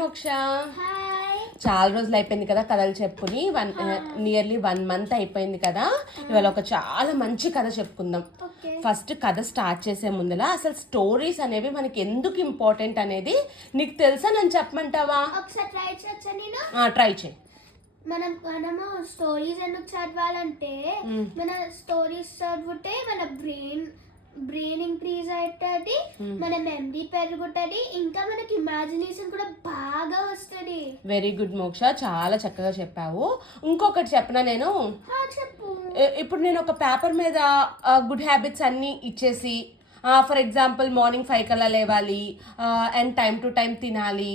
మోక్ష చాలా రోజులు అయిపోయింది కదా కథలు చెప్పుకుని నియర్లీ 1 month అయిపోయింది కదా. ఇవాళ ఒక చాలా మంచి కథ చెప్పుకుందాం. ఫస్ట్ కథ స్టార్ట్ చేసే ముందర అసలు స్టోరీస్ అనేవి మనకి ఎందుకు ఇంపార్టెంట్ అనేది నీకు తెలుసా? నేను చెప్పమంటావా? ట్రై చేయి. మనము స్టోరీస్ ఎందుకు చదవాలంటే మన స్టోరీస్ చదివితే మన బ్రెయిన్ ఇంక్రీజ్ అవుతుంది, మన మెమరీ పెరుగుతుంది, ఇంకా మనకి ఇమాజినేషన్ కూడా బాగా వస్తుంది. వెరీ గుడ్ మోక్ష, చాలా చక్కగా చెప్పావు. ఇంకొకటి చెప్పనా నేను? చెప్పు. ఇప్పుడు నేను ఒక పేపర్ మీద గుడ్ హ్యాబిట్స్ అన్నీ ఇచ్చేసి, ఫర్ ఎగ్జాంపుల్ మార్నింగ్ 5 కల్లా లేవాలి, అండ్ టైం టు టైం తినాలి,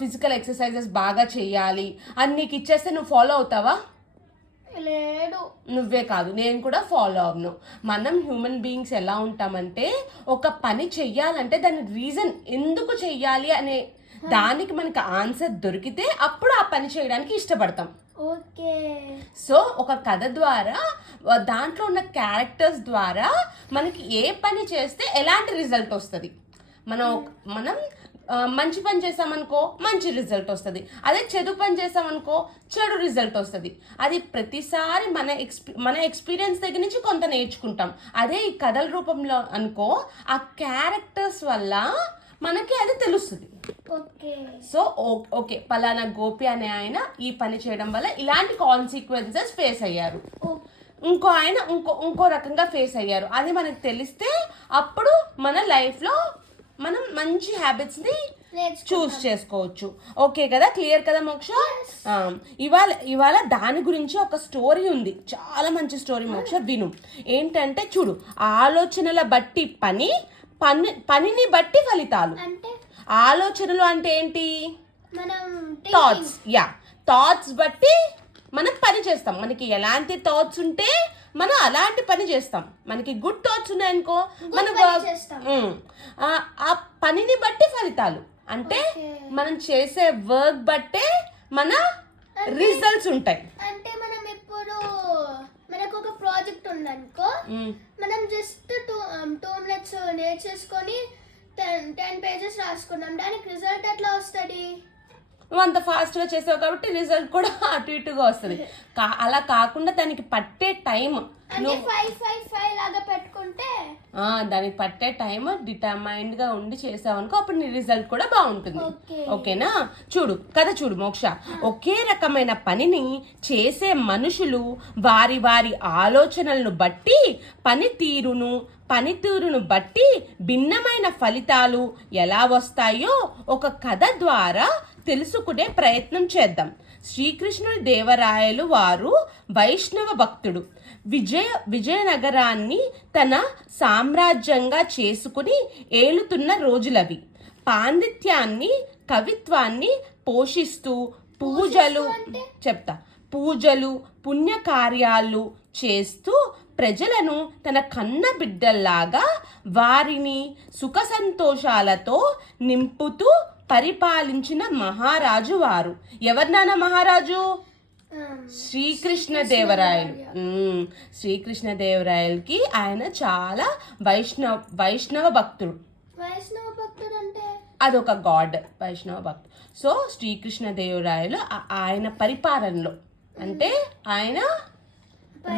ఫిజికల్ ఎక్సర్సైజెస్ బాగా చెయ్యాలి అని నీకు ఇచ్చేస్తే నువ్వు ఫాలో అవుతావా? లేదు. నువ్వే కాదు, నేను కూడా ఫాలో అవ్వను. మనం హ్యూమన్ బీయింగ్స్ ఎలా ఉంటామంటే, ఒక పని చెయ్యాలంటే దాని రీజన్ ఎందుకు చెయ్యాలి అనే దానికి మనకి ఆన్సర్ దొరికితే అప్పుడు ఆ పని చేయడానికి ఇష్టపడతాం. ఓకే. సో ఒక కథ ద్వారా, దాంట్లో ఉన్న క్యారెక్టర్స్ ద్వారా మనకి ఏ పని చేస్తే ఎలాంటి రిజల్ట్ వస్తుంది, మనం మంచి పని చేసామనుకో మంచి రిజల్ట్ వస్తుంది, అదే చెడు పని చేసామనుకో చెడు రిజల్ట్ వస్తుంది. అది ప్రతిసారి మన ఎక్స్పీరియన్స్ దగ్గర నుంచి కొంత నేర్చుకుంటాం. అదే ఈ కథల రూపంలో అనుకో, ఆ క్యారెక్టర్స్ వల్ల మనకి అది తెలుస్తుంది. సో ఓకే, పలానా గోపి అనే ఆయన ఈ పని చేయడం వల్ల ఇలాంటి కాన్సిక్వెన్సెస్ ఫేస్ అయ్యారు, ఇంకో ఆయన ఇంకో రకంగా ఫేస్ అయ్యారు. అది మనకు తెలిస్తే అప్పుడు మన లైఫ్లో మనం మంచి హ్యాబిట్స్ని చూస్ చేసుకోవచ్చు. ఓకే కదా, క్లియర్ కదా మోక్ష? ఇవాళ దాని గురించి ఒక స్టోరీ ఉంది, చాలా మంచి స్టోరీ మోక్ష, విను. ఏంటంటే చూడు, ఆలోచనల బట్టి పనిని బట్టి ఫలితాలు. ఆలోచనలు అంటే ఏంటి? థాట్స్. థాట్స్ బట్టి మనం పని చేస్తాం. మనకి ఎలాంటి థాట్స్ ఉంటే మనం అలాంటి పని చేస్తాం. మనకి గుడ్ థాట్స్ ఉన్నాయనుకో, మనం ఆ పనిని బట్టి ఫలితాలు. అంటే మనం చేసే వర్క్ బట్టే మన రిజల్ట్స్ ఉంటాయి. అంటే మనం ఇప్పుడు మనకు ఒక ప్రాజెక్ట్ ఉందనుకో, మనం జస్ట్ 2 minutes నేర్చేసుకొని 10 pages రాసుకున్నాం, దానికి రిజల్ట్ ఎట్లా వస్తుంది? నువ్వు అంత ఫాస్ట్గా చేసావు కాబట్టి రిజల్ట్ కూడా అటు ఇటుగా వస్తుంది. అలా కాకుండా దానికి పట్టే టైం, లాగా పెట్టుకుంటే దానికి పట్టే టైం డిటర్మైన్డ్గా ఉండి చేసావనుకో, అప్పుడు నీ రిజల్ట్ కూడా బాగుంటుంది. ఓకేనా? చూడు మోక్ష, ఒకే రకమైన పనిని చేసే మనుషులు వారి వారి ఆలోచనలను బట్టి పనితీరును బట్టి భిన్నమైన ఫలితాలు ఎలా వస్తాయో ఒక కథ ద్వారా తెలుసుకునే ప్రయత్నం చేద్దాం. శ్రీకృష్ణుడి దేవరాయలు వారు వైష్ణవ భక్తుడు. విజయనగరాన్ని తన సామ్రాజ్యంగా చేసుకుని ఏలుతున్న రోజులవి. పాండిత్యాన్ని, కవిత్వాన్ని పోషిస్తూ పూజలు పుణ్యకార్యాలు చేస్తూ ప్రజలను తన కన్న బిడ్డల్లాగా వారిని సుఖ సంతోషాలతో నింపుతూ పరిపాలించిన మహారాజు వారు. ఎవరు నాన్న మహారాజు? శ్రీకృష్ణదేవరాయలు. శ్రీకృష్ణదేవరాయలకి ఆయన చాలా వైష్ణవ భక్తుడు. అదొక గాడ్, వైష్ణవ భక్తుడు. సో శ్రీకృష్ణదేవరాయలు ఆయన పరిపాలనలో, అంటే ఆయన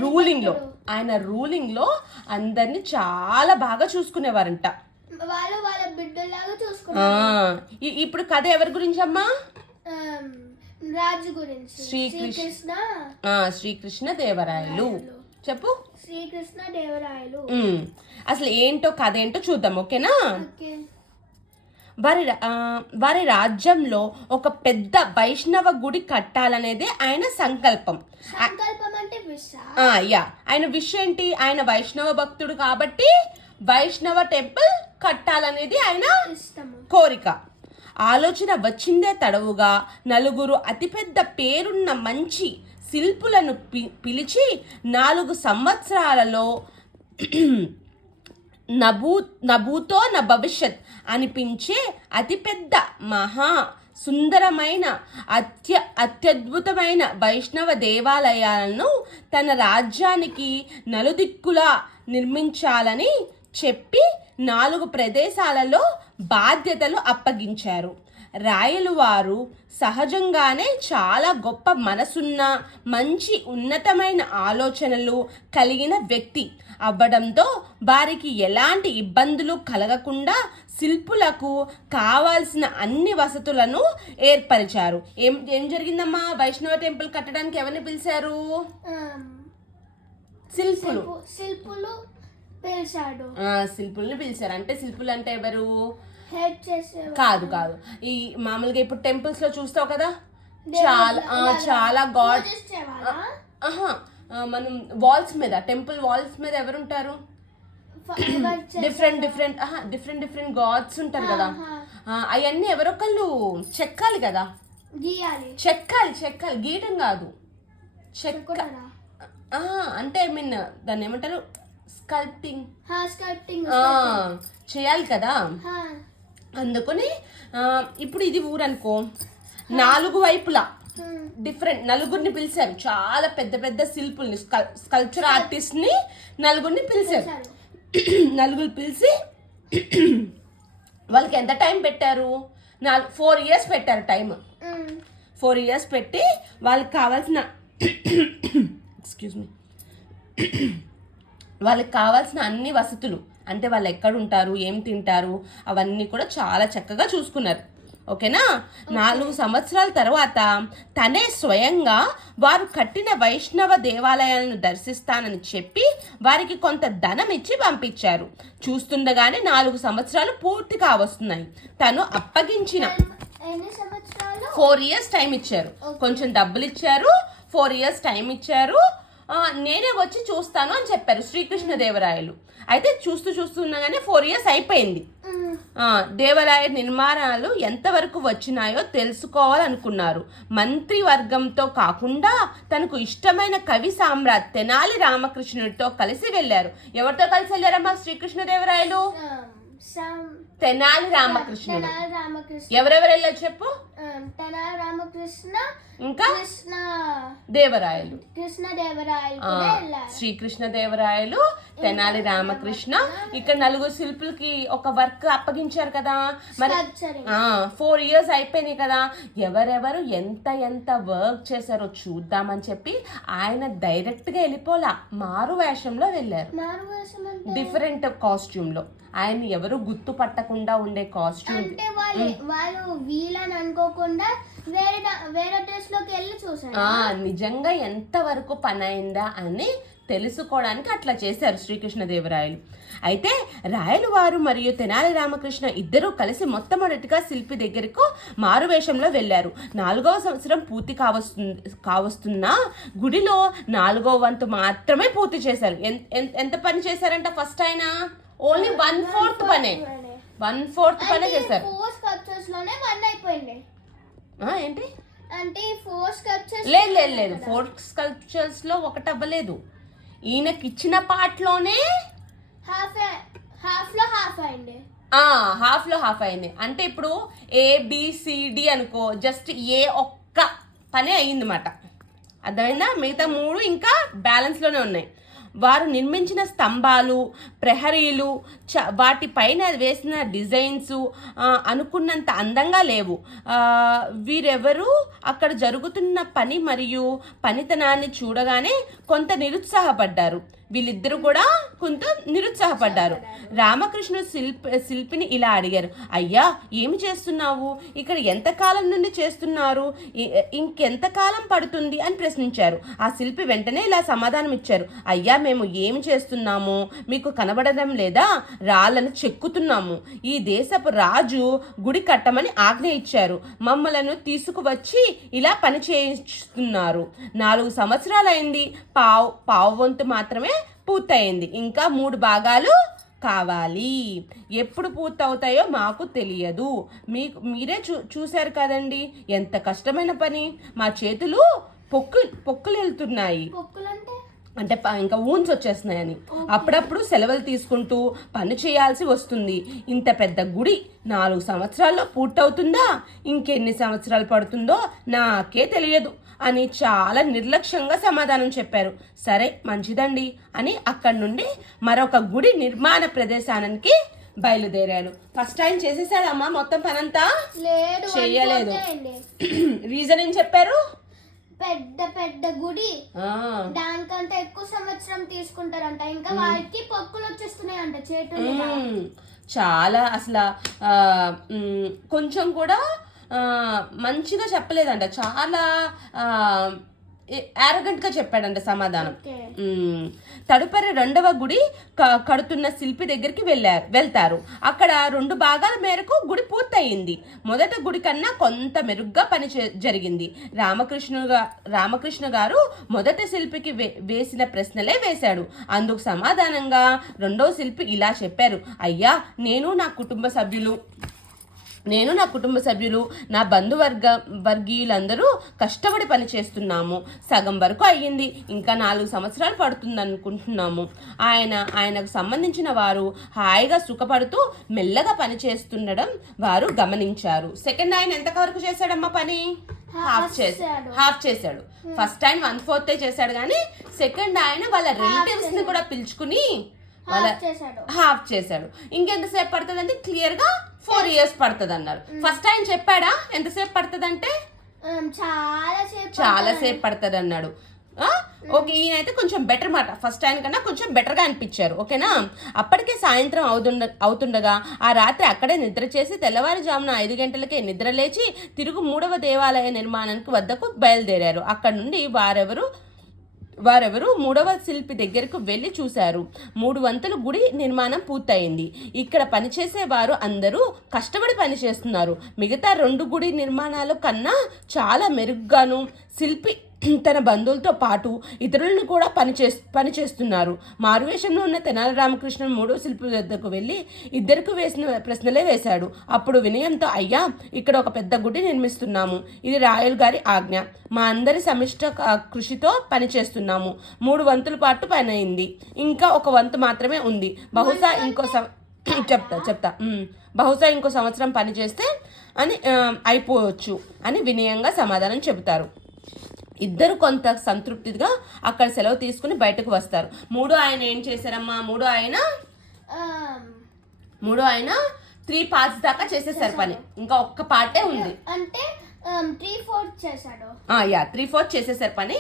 రూలింగ్ లో అందరినీ చాలా బాగా చూసుకునేవారంట. వాళ్ళ బిడ్డలాగా చూసుకున్నారు. ఇప్పుడు కథ ఎవరి గురించి అమ్మా? రాజు గురించి. శ్రీకృష్ణదేవరాయలు. చెప్పు. శ్రీకృష్ణదేవరాయలు. అసలు ఏంటో కథ ఏంటో చూద్దాం. ఓకేనా? వారి రాజ్యంలో ఒక పెద్ద వైష్ణవ గుడి కట్టాలనేది ఆయన సంకల్పం. ఆయన విష్ ఏంటి? ఆయన వైష్ణవ భక్తుడు కాబట్టి వైష్ణవ టెంపుల్ కట్టాలనేది ఆయన కోరిక. ఆలోచన వచ్చిందే తడవుగా నలుగురు అతిపెద్ద పేరున్న మంచి శిల్పులను పిలిచి 4 సంవత్సరాలలో నభూతో నా భవిష్యత్ అనిపించే అతిపెద్ద మహా సుందరమైన అత్యద్భుతమైన వైష్ణవ దేవాలయాలను తన రాజ్యానికి నలుదిక్కులా నిర్మించాలని చెప్పి 4 ప్రదేశాలలో బాధ్యతలు అప్పగించారు. రాయలు వారు సహజంగానే చాలా గొప్ప మనసున్న మంచి ఉన్నతమైన ఆలోచనలు కలిగిన వ్యక్తి అవ్వడంతో వారికి ఎలాంటి ఇబ్బందులు కలగకుండా శిల్పులకు కావాల్సిన అన్ని వసతులను ఏర్పరిచారు. ఏం ఏం జరిగిందమ్మా? వైష్ణవ టెంపుల్ కట్టడానికి ఎవరిని పిలిచారు? శిల్పులు పిలిచాడు. శిల్పుల్ని పిలిచారు. అంటే శిల్పులు అంటే ఎవరు? హెల్ప్ చేసే కాదు కాదు. ఈ మామూలుగా ఇప్పుడు టెంపుల్స్ లో చూస్తావు కదా, చాలా గాడ్ మనం వాల్స్ మీద, టెంపుల్ వాల్స్ మీద ఎవరుంటారు? డిఫరెంట్ డిఫరెంట్ గాడ్స్ ఉంటారు కదా. అవన్నీ ఎవరొకళ్ళు చెక్కాలి కదా, చెక్కాలి గీయటం కాదు, అంటే ఐ మీన్ దాన్ని ఏమంటారు, స్కల్ప్టింగ్ చేయాలి కదా. అందుకని ఇప్పుడు ఇది ఊరు అనుకో, 4 వైపులా డిఫరెంట్ నలుగురిని పిలిచారు. చాలా పెద్ద పెద్ద శిల్పుల్ని, స్కల్ప్చర్ ఆర్టిస్ట్ ని నలుగురిని పిలిచారు. నలుగురు పిలిచి వాళ్ళకి ఎంత టైం పెట్టారు? 4 years పెట్టారు టైం. 4 years పెట్టి వాళ్ళకి కావాల్సిన ఎక్స్క్యూజ్ మీ వాళ్ళకి కావాల్సిన అన్ని వసతులు, అంటే వాళ్ళు ఎక్కడ ఉంటారు, ఏం తింటారు, అవన్నీ కూడా చాలా చక్కగా చూసుకున్నారు. ఓకేనా? 4 సంవత్సరాల తర్వాత తనే స్వయంగా వారు కట్టిన వైష్ణవ దేవాలయాలను దర్శిస్తానని చెప్పి వారికి కొంత ధనం ఇచ్చి పంపించారు. చూస్తుండగానే 4 సంవత్సరాలు పూర్తి కావస్తున్నాయి. తను అప్పగించిన 4 years టైం ఇచ్చారు. కొంచెం డబ్బులు ఇచ్చారు, 4 years టైం ఇచ్చారు. నేనే వచ్చి చూస్తాను అని చెప్పారు శ్రీకృష్ణదేవరాయలు. అయితే చూస్తుండగానే 4 years అయిపోయింది. దేవాలయ నిర్మాణాలు ఎంతవరకు వచ్చినాయో తెలుసుకోవాలనుకున్నారు. మంత్రివర్గంతో కాకుండా తనకు ఇష్టమైన కవి సామ్రాట్ తెనాలి రామకృష్ణుడితో కలిసి వెళ్ళారు. ఎవరితో కలిసి వెళ్ళారమ్మా శ్రీకృష్ణదేవరాయలు? తెనాలి రామకృష్ణుడు. ఎవరెవరు వెళ్ళారు చెప్పు? తెనాలి రామకృష్ణ, ఇంకా దేవరాయలు, శ్రీకృష్ణదేవరాయలు, తెనాలి రామకృష్ణ. ఇక్కడ 4 శిల్పులకి ఒక వర్క్ అప్పగించారు కదా. మరి 4 years అయిపోయినాయి కదా. ఎవరెవరు ఎంత వర్క్ చేశారో చూద్దామని చెప్పి ఆయన డైరెక్ట్ గా వెళ్ళిపోలా, మారు వేషంలో వెళ్ళారు. డిఫరెంట్ కాస్ట్యూమ్ లో. ఆయన ఎవరు గుర్తు పట్టకుండా ఉండే కాస్ట్యూమ్. వాళ్ళు వీళ్ళని అనుకోకుండా వేరే డ్రెస్ లోకి వెళ్ళి చూసారు. నిజంగా ఎంత వరకు పని అయిందా అని తెలుసుకోవడానికి అట్లా చేశారు శ్రీకృష్ణదేవరాయలు. అయితే రాయలు వారు మరియు తెనాలి రామకృష్ణ ఇద్దరూ కలిసి మొట్టమొదటిగా శిల్పి దగ్గరకు మారువేషంలో వెళ్ళారు. 4వ సంవత్సరం పూర్తి కావస్తున్న గుడిలో 4వ వంతు మాత్రమే పూర్తి చేశారు. ఎంత పని చేశారంట? ఫస్ట్ ఆయన ఓన్లీ 1/4 పనే, 1/4 పనే చేశారు. ఏంటి అంటే 4 స్కల్ప్చర్స్ లేదు 4 స్కల్ప్చర్స్ లో ఒకటి అవ్వలేదు. ఈయనకి ఇచ్చిన పార్ట్ లోనే హాఫ్ లో హాఫ్ అయింది. అంటే ఇప్పుడు ABCD అనుకో, జస్ట్ ఏ ఒక్క పనే అయ్యిందన్నమాట. అర్థమైందా? మిగతా 3 ఇంకా బ్యాలెన్స్ లోనే ఉన్నాయి. వారు నిర్మించిన స్తంభాలు, ప్రహరీలు, వాటిపైన వేసిన డిజైన్స్ అనుకున్నంత అందంగా లేవు. వీరెవరు అక్కడ జరుగుతున్న పని మరియు పనితనాన్ని చూడగానే కొంత నిరుత్సాహపడ్డారు. వీళ్ళిద్దరూ కూడా కొంత నిరుత్సాహపడ్డారు. రామకృష్ణ శిల్పిని ఇలా అడిగారు, అయ్యా ఏమి చేస్తున్నావు? ఇక్కడ ఎంతకాలం నుండి చేస్తున్నారు? ఇంకెంతకాలం పడుతుంది అని ప్రశ్నించారు. ఆ శిల్పి వెంటనే ఇలా సమాధానం ఇచ్చారు, అయ్యా మేము ఏమి చేస్తున్నాము మీకు కనబడడం లేదా? రాళ్లను చెక్కుతున్నాము. ఈ దేశపు రాజు గుడి కట్టమని ఆజ్ఞ ఇచ్చారు. మమ్మలను తీసుకువచ్చి ఇలా పని చేయిస్తున్నారు. 4 సంవత్సరాలైంది. పావు వంతు మాత్రమే పూర్తయింది. ఇంకా 3 భాగాలు కావాలి. ఎప్పుడు పూర్తవుతాయో మాకు తెలియదు. మీరే చూశారు కదండి ఎంత కష్టమైన పని. మా చేతులు పొక్కులు వెళ్తున్నాయి. అంటే ఇంకా ఊన్స్ వచ్చేస్తున్నాయని. అప్పుడప్పుడు సెలవులు తీసుకుంటూ పని చేయాల్సి వస్తుంది. ఇంత పెద్ద గుడి 4 సంవత్సరాల్లో పూర్తవుతుందా? ఇంకెన్ని సంవత్సరాలు పడుతుందో నాకే తెలియదు అని చాలా నిర్లక్ష్యంగా సమాధానం చెప్పారు. సరే మంచిదండి అని అక్కడి నుండి మరొక గుడి నిర్మాణ ప్రదేశానికి బయలుదేరారు. ఫస్ట్ టైం చేసేసాడమ్మా మొత్తం పనంతా? లేదు, చెయ్యలేదు. 1/4 అయింది. రీజన్ ఏం చెప్పారు? పెద్ద పెద్ద గుడి, దానికంటే ఎక్కువ సంవత్సరం తీసుకుంటారంట. ఇంకా వారికి పొక్కులు వచ్చేస్తున్నాయంట చేతులు మీద. చాలా అసలు కొంచెం కూడా మంచిగా చెప్పలేదంట, చాలా యారగెంట్ గా చెప్పాడంట సమాధానం. తదుపరి రెండవ గుడి కడుతున్న శిల్పి దగ్గరికి వెళ్తారు. అక్కడ 2 భాగాల మేరకు గుడి పూర్తయింది. మొదటి గుడి కన్నా కొంత మెరుగ్గా పని జరిగింది. రామకృష్ణ గారు మొదటి శిల్పికి వేసిన ప్రశ్నలే వేశాడు. అందుకు సమాధానంగా రెండో శిల్పి ఇలా చెప్పారు: అయ్యా, నేను నా కుటుంబ సభ్యులు నా వర్గీయులందరూ కష్టపడి పని చేస్తున్నాము. సగం వరకు అయ్యింది, ఇంకా 4 సంవత్సరాలు పడుతుంది అనుకుంటున్నాము. ఆయనకు సంబంధించిన వారు హాయిగా సుఖపడుతూ మెల్లగా పని చేస్తుండడం వారు గమనించారు. సెకండ్ ఆయన ఎంత వరకు చేశాడమ్మా పని? హాఫ్ చేశాడు. ఫస్ట్ ఆయన 1/4 చేశాడు, కానీ సెకండ్ ఆయన వాళ్ళ రిలేటివ్స్ ని కూడా పిలుచుకుని హాఫ్ చేశాడు. ఇంకెంతసేపు పడుతుంది అంటే క్లియర్ గా 4 years పడుతుంది అన్నారు. ఫస్ట్ ఆయన చెప్పాడా ఎంతసేపు పడుతుంది అంటే? చాలా సేపు పడుతుంది అన్నాడు. ఓకే, ఈయనైతే కొంచెం బెటర్ మాట, ఫస్ట్ ఆయన కన్నా కొంచెం బెటర్గా అనిపించారు. ఓకేనా? అప్పటికే సాయంత్రం అవుతుండగా ఆ రాత్రి అక్కడే నిద్ర చేసి తెల్లవారుజామున 5 గంటలకే నిద్ర లేచి తిరుగు 3వ దేవాలయ నిర్మాణానికి వద్దకు బయలుదేరారు. అక్కడ నుండి వారెవరు 3వ శిల్పి దగ్గరకు వెళ్ళి చూశారు. 3 వంతుల గుడి నిర్మాణం పూర్తయింది. ఇక్కడ పనిచేసే వారు అందరూ కష్టపడి పనిచేస్తున్నారు. మిగతా 2 గుడి నిర్మాణాల కన్నా చాలా మెరుగ్గాను శిల్పి తన బంధువులతో పాటు ఇతరులను కూడా పనిచేస్తున్నారు. మారువేషంలో ఉన్న తెనాలి రామకృష్ణన్ 3వ శిల్పి వద్దకు వెళ్ళి ఇద్దరికి వేసిన ప్రశ్నలే వేశాడు. అప్పుడు వినయంతో, అయ్యా, ఇక్కడ ఒక పెద్ద గుడి నిర్మిస్తున్నాము. ఇది రాయల్ గారి ఆజ్ఞ. మా అందరి సమిష్ట కృషితో పనిచేస్తున్నాము. 3 వంతుల పాటు పని అయింది, ఇంకా 1 వంతు మాత్రమే ఉంది. బహుశా ఇంకో సంవత్సరం పని చేస్తే అయిపోవచ్చు అని వినయంగా సమాధానం చెబుతారు. ఇద్దరు కొంత సంతృప్తిగా అక్కడ సెలవు తీసుకుని బయటకు వస్తారు. 3వ ఆయన ఏం చేశారమ్మా? 3వ ఆయన 3 parts దాకా చేసేసారు పని, ఇంకా ఒక్క పార్టే ఉంది. అంటే 3/4 చేశాడు. 3/4 చేసేసారు పని.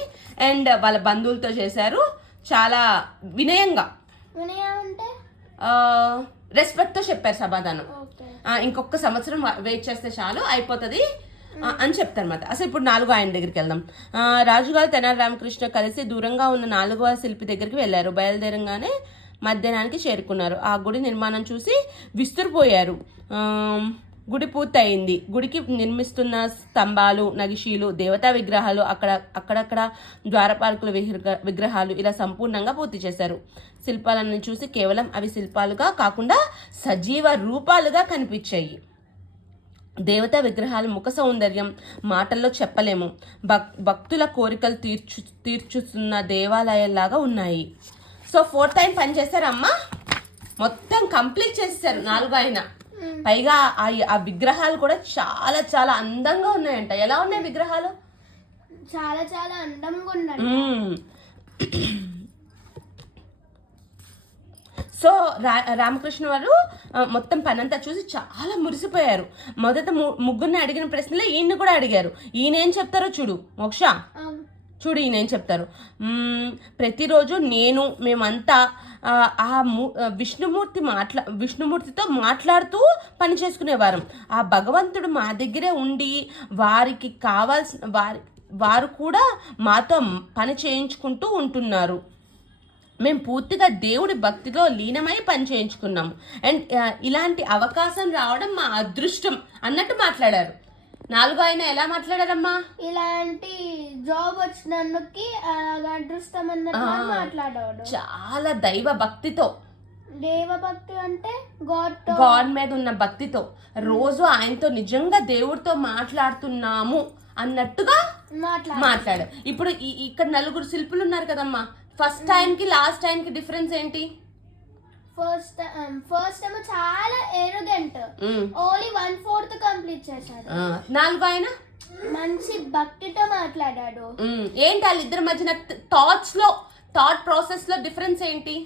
అండ్ వాళ్ళ బంధువులతో చేశారు, చాలా వినయంగా, రెస్పెక్ట్ తో చెప్పారు సమాధానం. ఇంకొక సంవత్సరం వెయిట్ చేస్తే చాలు, అయిపోతుంది అని చెప్తారన్నమాట. అసలు ఇప్పుడు 4వ ఆయన దగ్గరికి వెళ్దాం. రాజుగారు తెనాలి రామకృష్ణ కలిసి దూరంగా ఉన్న 4వ శిల్పి దగ్గరికి వెళ్ళారు. బయలుదేరంగానే మధ్యాహ్నానికి చేరుకున్నారు. ఆ గుడి నిర్మాణం చూసి విస్తురిపోయారు. గుడి పూర్తయింది. గుడికి నిర్మిస్తున్న స్తంభాలు, నగిషీలు, దేవతా విగ్రహాలు, అక్కడక్కడ ద్వారపాలకుల విగ్రహాలు ఇలా సంపూర్ణంగా పూర్తి చేశారు. శిల్పాలను చూసి కేవలం అవి శిల్పాలుగా కాకుండా సజీవ రూపాలుగా కనిపించాయి. దేవతా విగ్రహాల ముఖ సౌందర్యం మాటల్లో చెప్పలేము. భక్తుల కోరికలు తీర్చుతున్న దేవాలయాల్లాగా ఉన్నాయి. సో 4th టైం పని చేశారమ్మా, మొత్తం కంప్లీట్ చేశారు 4వ ఆయన. పైగా ఆ విగ్రహాలు కూడా చాలా చాలా అందంగా ఉన్నాయంట. ఎలా ఉన్నాయి విగ్రహాలు? చాలా చాలా అందంగా ఉన్నాయి. సో రామకృష్ణ వారు మొత్తం పనంతా చూసి చాలా మురిసిపోయారు. మొదట ముగ్గురిని అడిగిన ప్రశ్నలే ఈయన్ని కూడా అడిగారు. ఈయన ఏం చెప్తారో చూడు మోక్ష, చూడు ఈయన ఏం చెప్తారు. ప్రతిరోజు మేమంతా విష్ణుమూర్తితో మాట్లాడుతూ పని చేసుకునేవారం. ఆ భగవంతుడు మా దగ్గరే ఉండి వారికి కావాల్సిన వారు కూడా మాతో పని చేయించుకుంటూ ఉంటున్నారు. మేము పూర్తిగా దేవుడి భక్తిలో లీనమై పని చేయించుకున్నాము. అండ్ ఇలాంటి అవకాశం రావడం మా అదృష్టం అన్నట్టు మాట్లాడారు. 4వ ఆయన ఎలా మాట్లాడారమ్మా? ఇలాంటి జాబ్ వచ్చినందుకు అదృష్టం అన్నట్టు మాట్లాడాడు. చాలా దైవ భక్తితో, దేవభక్తి అంటే గాడ్ మీద ఉన్న భక్తితో, రోజు ఆయనతో నిజంగా దేవుడితో మాట్లాడుతున్నాము అన్నట్టుగా మాట్లాడారు. ఇప్పుడు ఇక్కడ 4 శిల్పులు ఉన్నారు కదమ్మా, ఫస్ట్ టైం కి లాస్ట్ టైం కి డిఫరెన్స్ ఏంటి? ఫస్ట్ ఏమో చాలా ఎరోగెంట్, ఓన్లీ 1/4 కంప్లీట్ చేశాడు. 4వ ఆయన మంచి భక్తితో మాట్లాడాడు. ఏంటి వాళ్ళిద్దరి మధ్యన థాట్ ప్రాసెస్ లో డిఫరెన్స్ ఏంటి?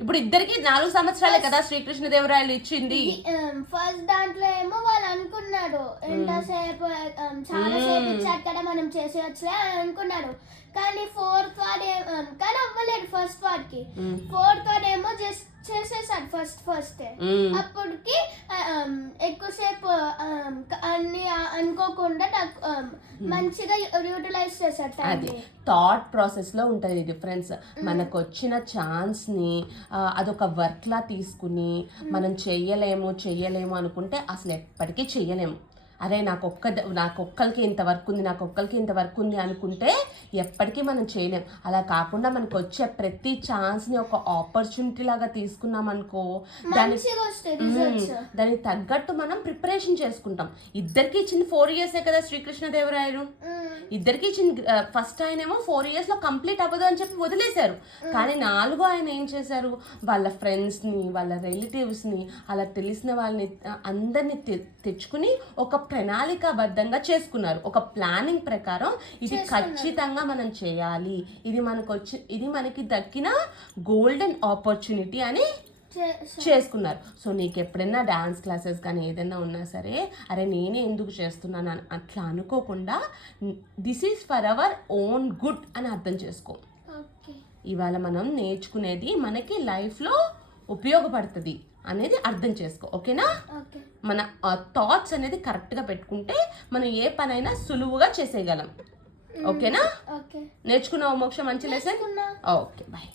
ఇప్పుడు ఇద్దరికి 4 సంవత్సరాలే కదా శ్రీకృష్ణదేవరాయలు ఇచ్చింది. ఫస్ట్ దాంట్లో ఏమో వాళ్ళు అనుకున్నారు ఎంతసేపు చాలా సేపు ఇచ్చారు కదా మనం చేసేయచ్చులే అని అనుకున్నారు. కానీ ఫోర్త్ వాడు కానీ అవ్వలేదు ఫస్ట్ వాడికి. ఫోర్త్ వాడు ఏమో జస్ట్ చేసేసాడు ఫస్ట్ అప్పటికి ఎక్కువసేపు అన్ని అనుకోకుండా మంచిగా యూటిలైజ్ చేశాడు. అది థాట్ ప్రాసెస్ లో ఉంటుంది డిఫరెన్స్. మనకు వచ్చిన ఛాన్స్ ని అదొక వర్క్ లా తీసుకుని మనం చెయ్యలేము అనుకుంటే అసలు ఎప్పటికీ చెయ్యలేము. అరే నాకు ఒక్కరికి ఇంత వర్క్ ఉంది అనుకుంటే ఎప్పటికీ మనం చేయలేం. అలా కాకుండా మనకు వచ్చే ప్రతి ఛాన్స్ని ఒక ఆపర్చునిటీ లాగా తీసుకున్నాం అనుకో, దానికి తగ్గట్టు మనం ప్రిపరేషన్ చేసుకుంటాం. ఇద్దరికి ఇచ్చిన 4 years కదా శ్రీకృష్ణదేవరాయలు. ఇద్దరికి ఇచ్చిన ఫస్ట్ ఆయన ఏమో 4 years లో కంప్లీట్ అవ్వదు అని చెప్పి వదిలేశారు. కానీ 4 ఆయన ఏం చేశారు, వాళ్ళ ఫ్రెండ్స్ని, వాళ్ళ రిలేటివ్స్ని, అలా తెలిసిన వాళ్ళని అందరినీ తెచ్చుకుని ఒక ప్రణాళికాబద్ధంగా చేసుకున్నారు. ఒక ప్లానింగ్ ప్రకారం ఇది ఖచ్చితంగా మనం చేయాలి, ఇది మనకి దక్కిన గోల్డెన్ ఆపర్చునిటీ అని చేసుకున్నారు. సో నీకు ఎప్పుడైనా డాన్స్ క్లాసెస్ కానీ ఏదైనా ఉన్నా సరే, అరే నేనే ఎందుకు చేస్తున్నాను అని అట్లా అనుకోకుండా this is for our own good అని అర్థం చేసుకో. ఇవాళ మనం నేర్చుకునేది మనకి లైఫ్లో ఉపయోగపడుతుంది అనేది అర్థం చేసుకో. ఓకేనా? మన థాట్స్ అనేది కరెక్ట్గా పెట్టుకుంటే మనం ఏ పనైనా సులువుగా చేసేయగలం. ఓకేనా? నేర్చుకున్నావు మోక్ష? మంచి లెసన్. Okay, bye.